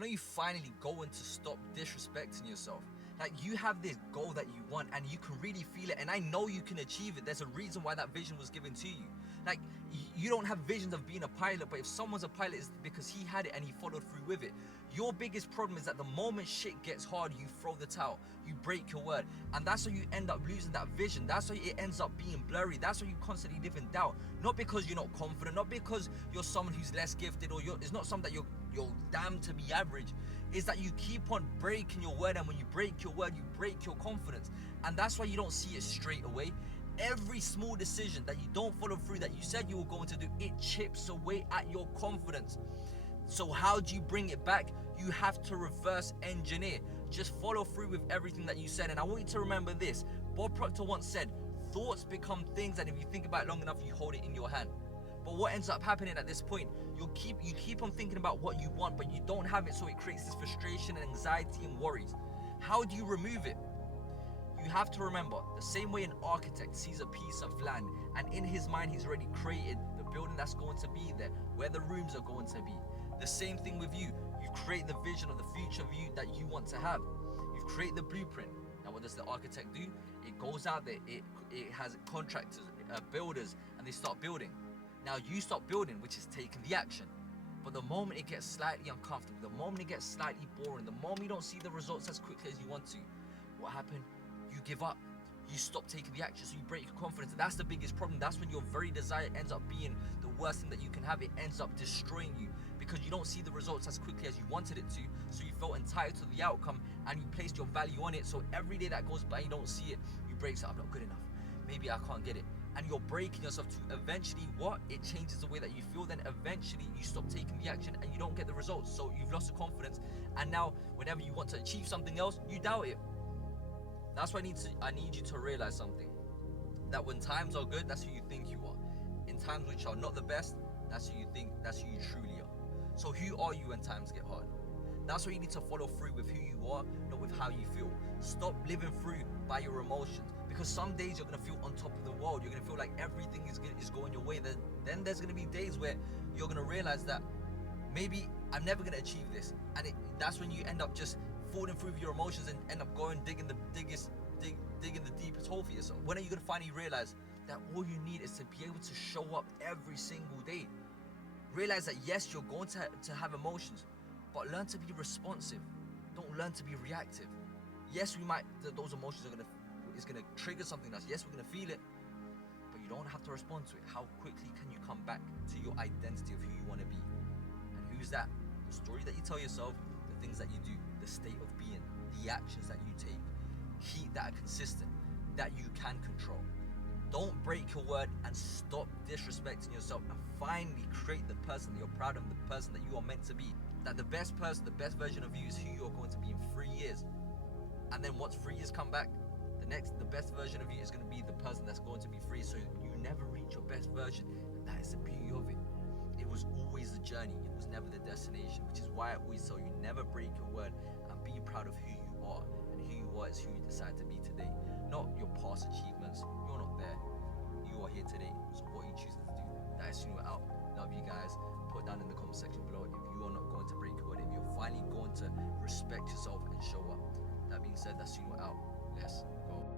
When are you finally going to stop disrespecting yourself? Like, you have this goal that you want and you can really feel it, and I know you can achieve it. There's a reason why that vision was given to you. Like, you don't have visions of being a pilot, but if someone's a pilot, it's because he had it and he followed through with it. Your biggest problem is that the moment shit gets hard, you throw the towel, you break your word, and that's how you end up losing that vision. That's why it ends up being blurry. That's why you constantly live in doubt. Not because you're not confident, not because you're someone who's less gifted, or it's not something that you're damned to be average. Is that you keep on breaking your word, and when you break your word, you break your confidence. And that's why you don't see it straight away. Every small decision that you don't follow through, that you said you were going to do, it chips away at your confidence. So how do you bring it back? You have to reverse engineer. Just follow through with everything that you said. And I want you to remember this. Bob Proctor once said, thoughts become things, and if you think about it long enough, you hold it in your hand. But what ends up happening at this point, you keep on thinking about what you want, but you don't have it, so it creates this frustration and anxiety and worries. How do you remove it? You have to remember, the same way an architect sees a piece of land, and in his mind he's already created the building that's going to be there, where the rooms are going to be. The same thing with you. You create the vision of the future of you that you want to have. You've created the blueprint. Now what does the architect do? It goes out there, it has contractors, builders, and they start building. Now you start building, which is taking the action. But the moment it gets slightly uncomfortable, the moment it gets slightly boring, the moment you don't see the results as quickly as you want to, what happened? You give up. You stop taking the action, so you break your confidence. That's the biggest problem. That's when your very desire ends up being the worst thing that you can have. It ends up destroying you because you don't see the results as quickly as you wanted it to. So you felt entitled to the outcome and you placed your value on it. So every day that goes by, you don't see it. You break it. I'm not good enough. Maybe I can't get it. And you're breaking yourself to eventually what? It changes the way that you feel. Then eventually you stop taking the action and you don't get the results. So you've lost the confidence. And now whenever you want to achieve something else, you doubt it. That's why I need you to realize something. That when times are good, that's who you think you are. In times which are not the best, that's who you truly are. So who are you when times get hard? That's why you need to follow through with who you are, not with how you feel. Stop living through by your emotions, because some days you're gonna feel on top of the world. You're gonna feel like everything is going your way. Then there's gonna be days where you're gonna realize that maybe I'm never gonna achieve this, and that's when you end up just falling through with your emotions and end up digging the deepest hole for yourself. When are you gonna finally realize that all you need is to be able to show up every single day? Realize that yes, you're going to have emotions, but learn to be responsive. Don't learn to be reactive. Yes, those emotions is gonna trigger something else. Yes, we're gonna feel it, but you don't have to respond to it. How quickly can you come back to your identity of who you want to be? And who's that? The story that you tell yourself, the things that you do, the state of being, the actions that you take, that are consistent, that you can control. Don't break your word and stop disrespecting yourself, and finally create the person that you're proud of, the person that you are meant to be. That the best person, the best version of you is who you're going to be in 3 years. And then once 3 years come back, the best version of you is going to be the person that's going to be free. So you never reach your best version, and that is the beauty of it. It was always the journey, it was never the destination, which is why I always tell you, never break your word and be proud of who you are. And who you are is who you decide to be today, not your past achievements. You're not there, you are here today. So what are you choosing to do? That is soon out. Love you guys. Put down in the comment section below if you are not going to break your word, if you're finally going to respect yourself and show up. That being said, that's soon out. Let's go.